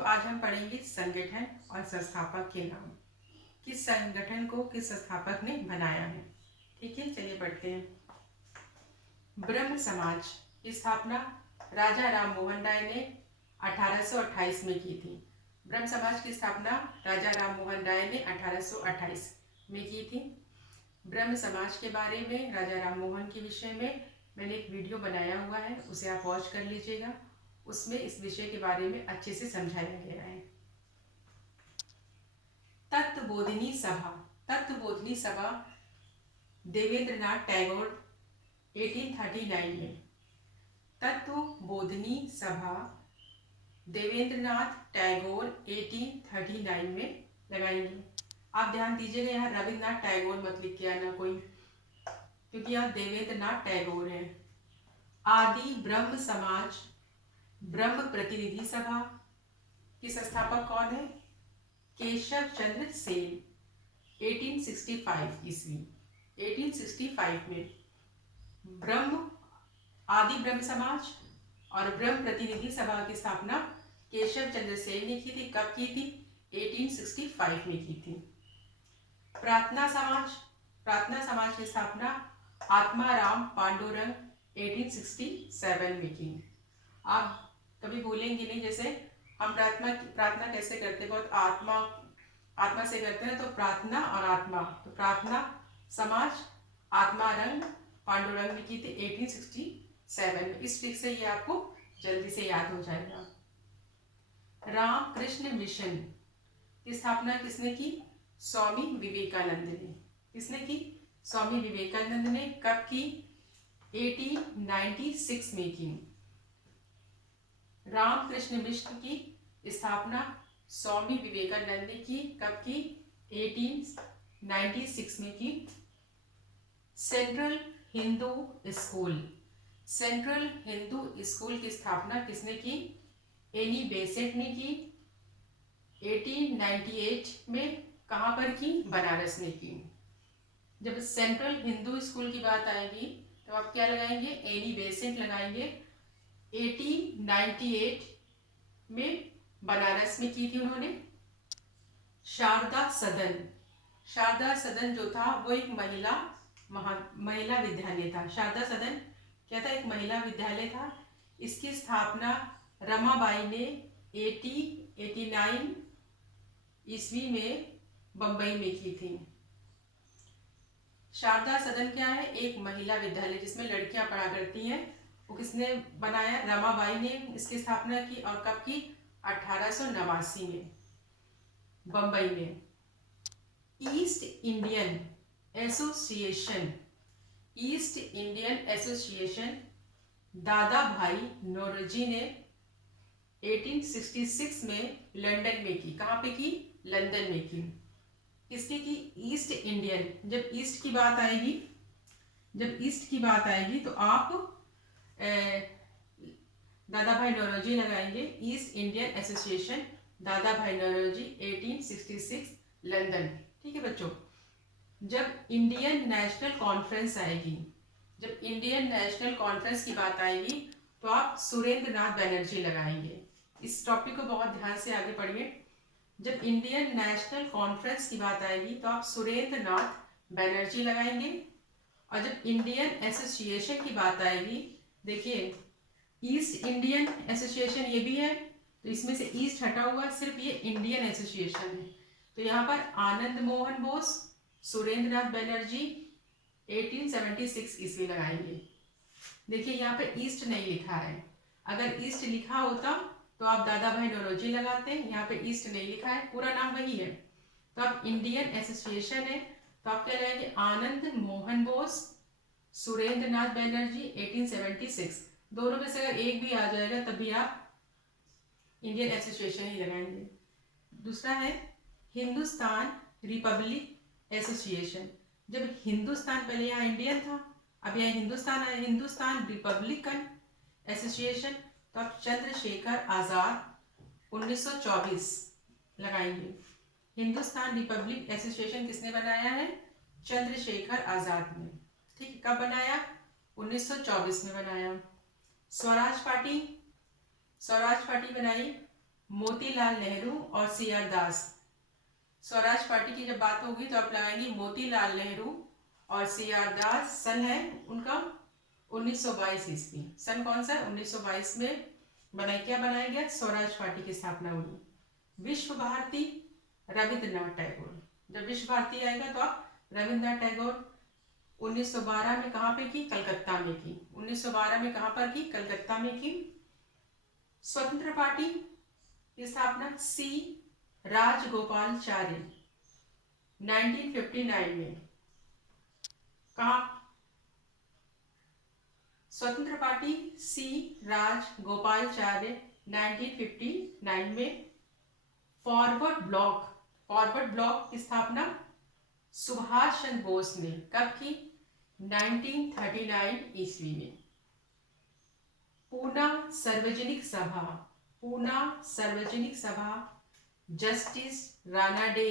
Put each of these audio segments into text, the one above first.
बच्चों आज हम पढ़ेंगे संगठन और संस्थापक के नाम। किस संगठन को किस संस्थापक ने बनाया है। ठीक है, चलिए पढ़ते हैं। ब्रह्म समाज की स्थापना राजा राम मोहन राय ने 1828 में की थी। ब्रह्म समाज की स्थापना राजा राम मोहन राय ने 1828 में की थी। ब्रह्म समाज के बारे में, राजा राम मोहन के विषय में मैंने एक वीडियो बनाया हुआ है, उसे आप वॉच कर लीजिएगा। उसमें इस विषय के बारे में अच्छे से समझाया गया है। तत्वबोधिनी सभा। तत्वबोधिनी सभा देवेंद्रनाथ टैगोर 1839 में। तत्वबोधिनी सभा देवेंद्रनाथ टैगोर 1839 में लगाएंगे। आप ध्यान दीजिएगा, यहाँ रविन्द्रनाथ टैगोर मत लिख के आना कोई, क्योंकि यहाँ देवेंद्रनाथ टैगोर है। आदि ब्रह्म समाज ब्रह्म प्रतिनिधि सभा की संस्थापक कौन है? केशव चंद्र सेन 1865 ईस्वी। 1865 में आदि ब्रह्म समाज और ब्रह्म प्रतिनिधि सभा की स्थापना केशव चंद्र सेन ने की थी। कब की थी? 1865 में की थी। प्रार्थना समाज की स्थापना आत्माराम पांडुरंग 1867 में की। आप कभी भूलेंगे नहीं, जैसे हम प्रार्थना कैसे करते हैं, बहुत आत्मा से करते हैं, तो प्रार्थना और आत्मा, तो प्रार्थना समाज आत्मारंग पांडुरंग ने की थी 1867 में। इस ट्रिक से ये आपको जल्दी से याद हो जाएगा। रामकृष्ण मिशन की स्थापना किसने की? स्वामी विवेकानंद ने। किसने की? स्वामी विवेकानंद ने। कब की? 1896 में की। रामकृष्ण मिशन की स्थापना स्वामी विवेकानंद ने की। कब की? 1896 में की। सेंट्रल हिंदू स्कूल की स्थापना किसने की? एनी बेसेंट ने की 1898 में। कहाँ पर की? बनारस में की। जब सेंट्रल हिंदू स्कूल की बात आएगी तो आप क्या लगाएंगे? एनी बेसेंट लगाएंगे। 1898 में बनारस में की थी उन्होंने। शारदा सदन जो था वो एक महिला विद्यालय था। शारदा सदन क्या था? एक महिला विद्यालय था। इसकी स्थापना रमाबाई ने 1889 ईस्वी में बंबई में की थी। शारदा सदन क्या है? एक महिला विद्यालय जिसमें लड़कियां पढ़ा करती हैं। वो किसने बनाया? रमाबाई ने इसकी स्थापना की। और कब की? 1889 में बंबई में। ईस्ट इंडियन एसोसिएशन दादा भाई नौरोजी ने 1866 में लंदन में की। कहाँ पे की? लंदन में की। किसकी की? East Indian. जब ईस्ट की बात आएगी तो आप दादा भाई नौरोजी लगाएंगे। ईस्ट इंडियन एसोसिएशन दादा भाई नौरोजी 1866 लंदन। ठीक है बच्चों। जब इंडियन नेशनल कॉन्फ्रेंस की बात आएगी तो आप सुरेंद्र नाथ बनर्जी लगाएंगे। इस टॉपिक को बहुत ध्यान से आगे पढ़िए। जब इंडियन नेशनल कॉन्फ्रेंस की बात आएगी तो आप सुरेंद्र नाथ बनर्जी लगाएंगे। और जब इंडियन एसोसिएशन की बात आएगी, देखिए ईस्ट इंडियन एसोसिएशन ये भी है, तो इसमें से ईस्ट हटा हुआ, सिर्फ ये इंडियन एसोसिएशन है। तो यहाँ पर आनंद मोहन बोस, सुरेंद्र नाथ बनर्जी 1876 ईस्वी लगाएंगे। देखिए यहाँ पे ईस्ट नहीं लिखा है। अगर ईस्ट लिखा होता तो आप दादा भाई नौरोजी लगाते। यहाँ पे ईस्ट नहीं लिखा है, पूरा नाम वही है। तो आप इंडियन एसोसिएशन है तो आप क्या लगाएंगे? आनंद मोहन बोस, सुरेंद्र नाथ बनर्जी 1876। दोनों में से अगर एक भी आ जाएगा तब भी आप इंडियन एसोसिएशन ही लगाएंगे। दूसरा है हिंदुस्तान रिपब्लिक एसोसिएशन। जब हिंदुस्तान, पहले यहाँ इंडियन था, अब यहाँ हिंदुस्तान है, हिंदुस्तान रिपब्लिकन एसोसिएशन, तो आप चंद्रशेखर आजाद 1924 लगाएंगे। हिंदुस्तान रिपब्लिक एसोसिएशन किसने बनाया है? चंद्रशेखर आजाद ने। ठीक, कब बनाया? 1924 में बनाया। स्वराज पार्टी बनाई मोतीलाल नेहरू और सी आर दास। स्वराज पार्टी की जब बात होगी तो आप लगाएंगे मोतीलाल नेहरू और सी आर दास। सन है उनका 1922 ईस्वी। सन कौन सा? 1922 में क्या बनाया गया? स्वराज पार्टी की स्थापना हुई। विश्व भारती रविंद्रनाथ टैगोर। जब विश्व भारती आएगा तो आप रविंद्रनाथ टैगोर 1912 में कहाँ पे की? कलकत्ता में की। 1912 में कहाँ पर की? कलकत्ता में की। स्वतंत्र पार्टी की स्थापना सी राजगोपालाचारी 1959 में। कहाँ? स्वतंत्र पार्टी सी राजगोपालाचार्य 1959 में। फॉरवर्ड ब्लॉक की स्थापना सुभाष चंद्र बोस ने कब की? 1939 ईस्वी में। पूना सार्वजनिक सभा जस्टिस राणा डे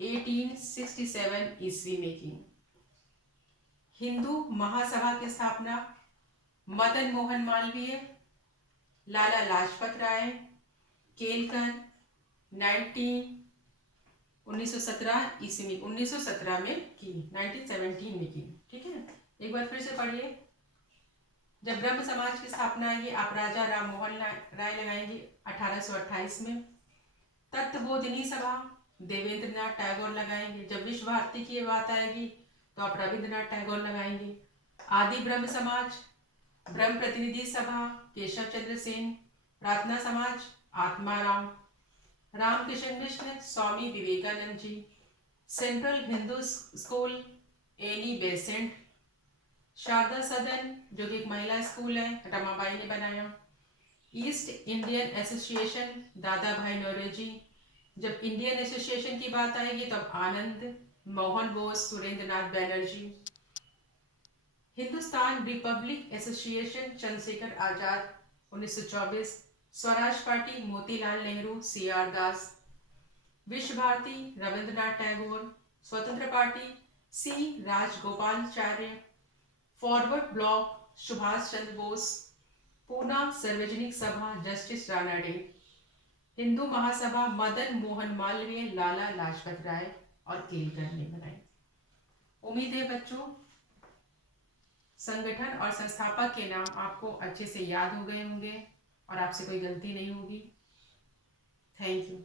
1867 ईस्वी में की। हिंदू महासभा की स्थापना मदन मोहन मालवीय, लाला लाजपत राय, केलकर 1917 ईस्वी में 1917 में की, 1917 में की। ठीक है, एक बार फिर से पढ़िए। जब ब्रह्म समाज की स्थापना आएगी आप राजा राम मोहन राय लगाएंगे 1828 में। तत्वबोधिनी सभा देवेंद्रनाथ टैगोर लगाएंगे। जब विश्व भारती की बात आएगी तो आप रविंद्रनाथ टैगोर लगाएंगे। आदि ब्रह्म समाज ब्रह्म प्रतिनिधि सभा केशव चंद्र Sen. Prarthana Samaj Atmaram. Ramakrishna mission Swami Vivekananda ji. Central Hindu school Annie Besant. Sharda Sadan जो कि एक महिला स्कूल है, रमाबाई ने बनाया। ईस्ट इंडियन एसोसिएशन दादा भाई नौरोजी। जब इंडियन एसोसिएशन की बात आएगी तब Anand Mohan Bose Surendra Nath Banerjee. Hindustan republic association Chandrashekhar Azad 1924। Swaraj party Motilal Nehru C R Das. Vishwa Bharati Rabindranath Tagore. Swatantra party C Rajagopalachari. Forward bloc Subhash Chandra Bose. Poona Sarvajanik Sabha justice Ranade. Hindu Mahasabha Madan Mohan Malviya, Lala Lajpat Rai और केलकर ने बनाई। उम्मीद है बच्चों संगठन और संस्थापक के नाम आपको अच्छे से याद हो गए होंगे और आपसे कोई गलती नहीं होगी। Thank you.